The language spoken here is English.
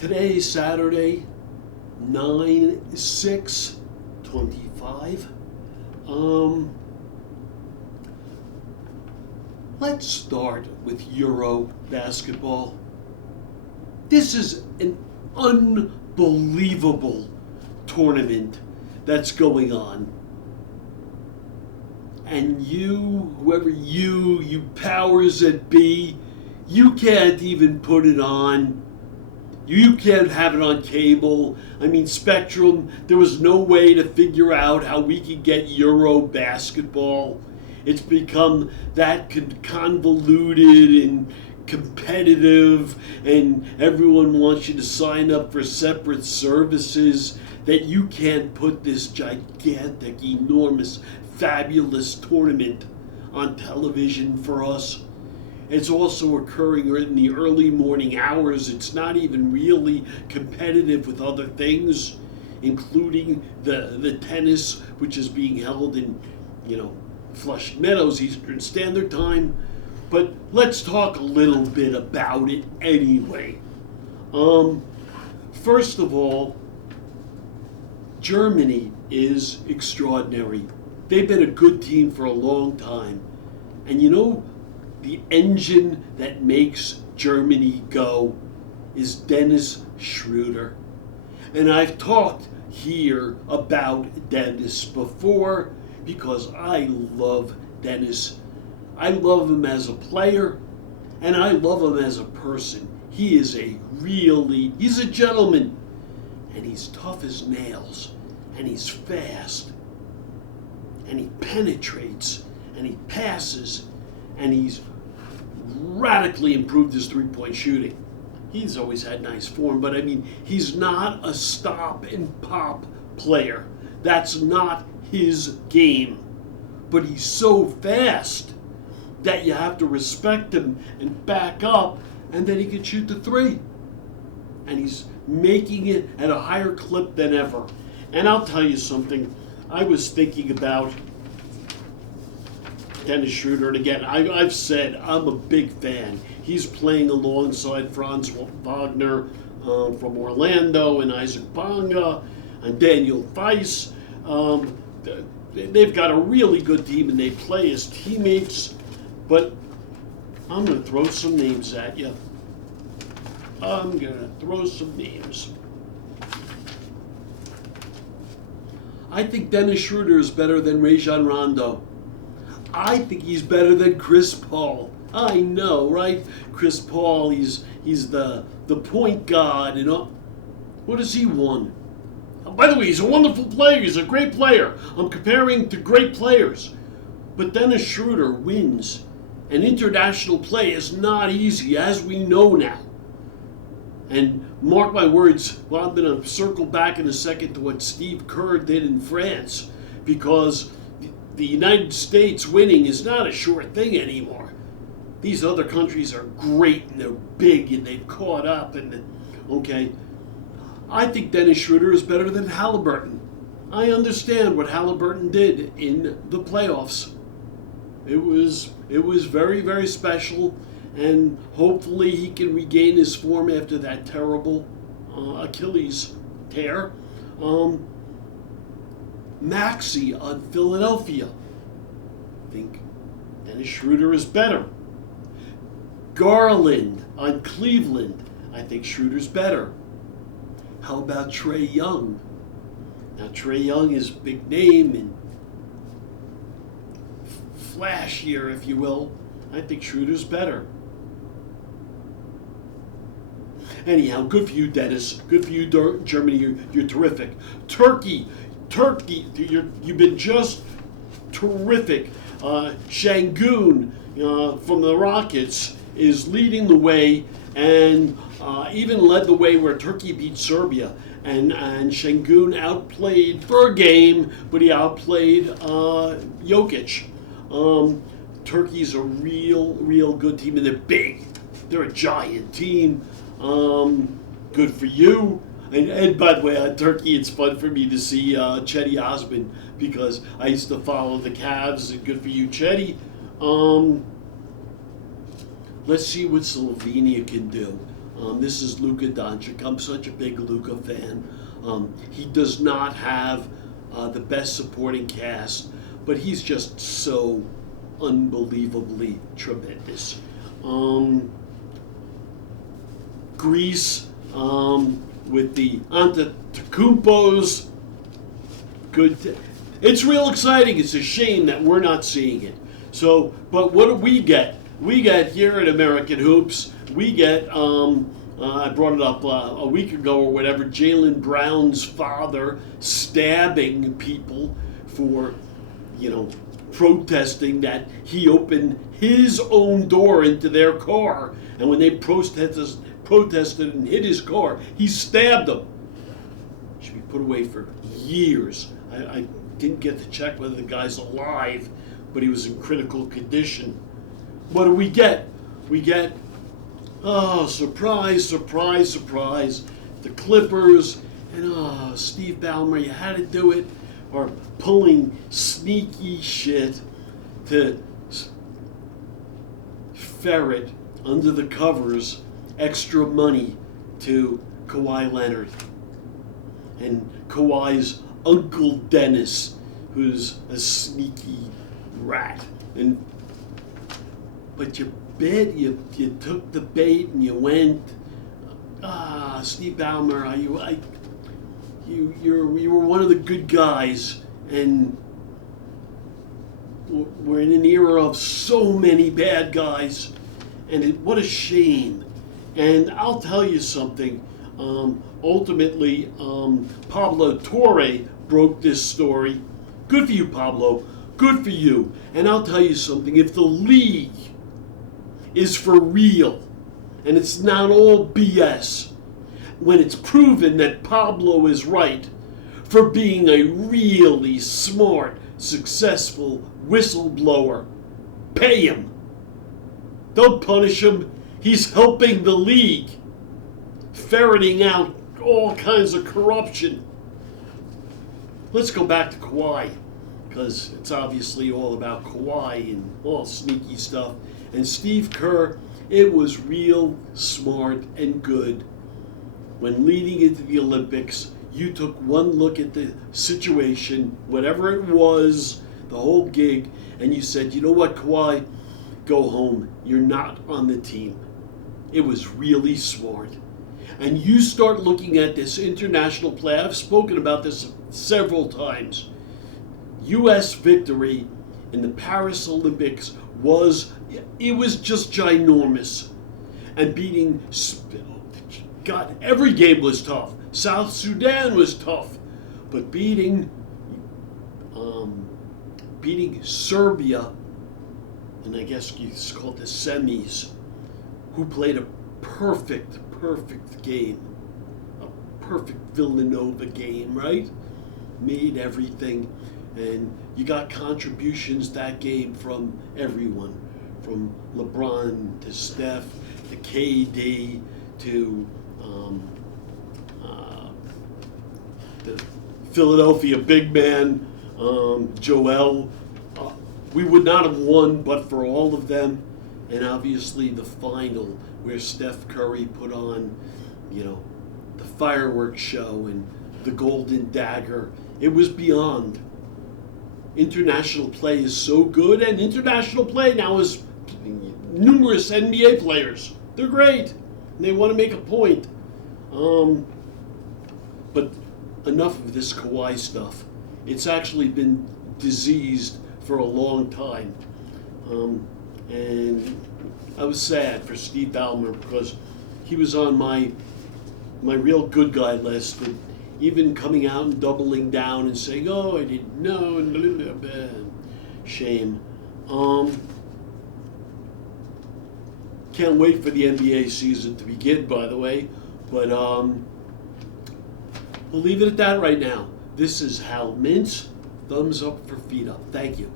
Today is Saturday, 9/6/25. Let's start with EuroBasketball. This is an unbelievable tournament that's going on. And you, whoever you powers that be, you can't even put it on. You can't have it on cable. I mean, Spectrum, there was no way to figure out how we could get EuroBasketball. It's become that convoluted and competitive, and everyone wants you to sign up for separate services, that you can't put this gigantic, enormous, fabulous tournament on television for us. It's also occurring in the early morning hours. It's not even really competitive with other things, including the tennis, which is being held in, Flushing Meadows, Eastern Standard Time. But let's talk a little bit about it anyway. First of all, Germany is extraordinary. They've been a good team for a long time. And the engine that makes Germany go is Dennis Schröder. And I've talked here about Dennis before because I love Dennis. I love him as a player, and I love him as a person. He's a gentleman, and he's tough as nails, and he's fast, and he penetrates, and he passes, and he's radically improved his three-point shooting. He's always had nice form, but he's not a stop and pop player. That's not his game. But he's so fast that you have to respect him and back up, and then he can shoot the three. And he's making it at a higher clip than ever. And I'll tell you something. I was thinking about Dennis Schröder, and again, I've said I'm a big fan. He's playing alongside Franz Wagner from Orlando, and Isaac Bonga, and Daniel Weiss. They've got a really good team, and they play as teammates. But I'm going to throw some names at you. I think Dennis Schröder is better than Rajon Rondo. I think he's better than Chris Paul. I know, right? Chris Paul, he's the point guard, and what has he won? By the way, he's a wonderful player. He's a great player. I'm comparing to great players. But Dennis Schröder wins. And international play is not easy, as we know now. And mark my words, I'm going to circle back in a second to what Steve Kerr did in France, because the United States winning is not a sure thing anymore. These other countries are great, and they're big, and they've caught up, okay. I think Dennis Schröder is better than Halliburton. I understand what Halliburton did in the playoffs. It was very, very special, and hopefully he can regain his form after that terrible Achilles tear. Maxey on Philadelphia. I think Dennis Schröder is better. Garland on Cleveland. I think Schroeder's better. How about Trae Young? Now, Trae Young is a big name and flashier, if you will. I think Schroeder's better. Anyhow, good for you, Dennis. Good for you, Germany. You're terrific. Turkey, you've been just terrific. Şengün from the Rockets is leading the way, and even led the way where Turkey beat Serbia. And Şengün outplayed for a game, but he outplayed Jokic. Turkey's a real good team, and they're big. They're a giant team. Good for you. And by the way, on Turkey, it's fun for me to see Cedi Osman, because I used to follow the Cavs. And good for you, Cedi. Let's see what Slovenia can do. This is Luka Doncic. I'm such a big Luka fan. He does not have the best supporting cast, but he's just so unbelievably tremendous. Greece with the Antetokounmpos. Good. It's real exciting. It's a shame that we're not seeing it. So, but what do we get? We get here at American Hoops, we get, I brought it up a week ago or whatever, Jaylen Brown's father stabbing people for, protesting that he opened his own door into their car. And when they protested and hit his car, he stabbed them. Should be put away for years. I didn't get to check whether the guy's alive, but he was in critical condition. What do we get? We get, surprise, surprise, surprise, the Clippers, and Steve Ballmer, you had to do it, are pulling sneaky shit to ferret under the covers extra money to Kawhi Leonard. And Kawhi's Uncle Dennis, who's a sneaky rat. But you bet, you took the bait and you went, Steve Ballmer, you were one of the good guys, and we're in an era of so many bad guys, and what a shame. And I'll tell you something, ultimately, Pablo Torre broke this story. Good for you, Pablo. Good for you. And I'll tell you something, if the league is for real, and it's not all BS, when it's proven that Pablo is right for being a really smart, successful whistleblower, pay him. Don't punish him. He's helping the league, ferreting out all kinds of corruption. Let's go back to Kawhi, because it's obviously all about Kawhi and all sneaky stuff. And Steve Kerr, it was real smart and good. When leading into the Olympics, you took one look at the situation, whatever it was, the whole gig, and you said, you know what, Kawhi, go home. You're not on the team. It was really smart. And you start looking at this international play. I've spoken about this several times. U.S. victory in the Paris Olympics was just ginormous. And beating, God, every game was tough. South Sudan was tough. But beating Serbia, and I guess you call it the semis, who played a perfect game, a perfect Villanova game, right? Made everything, and you got contributions that game from everyone, from LeBron to Steph to KD to the Philadelphia big man, Joel. We would not have won but for all of them, and obviously the final where Steph Curry put on, the fireworks show and the golden dagger. It was beyond. International play is so good, and international play now is numerous NBA players. They're great. And they want to make a point. But enough of this Kawhi stuff. It's actually been diseased for a long time. And I was sad for Steve Ballmer because he was on my real good guy list, and even coming out and doubling down and saying, I didn't know, and blah, blah, blah. Shame. Can't wait for the NBA season to begin, by the way, but we'll leave it at that right now. This is Hal Mintz. Thumbs up for feet up. Thank you.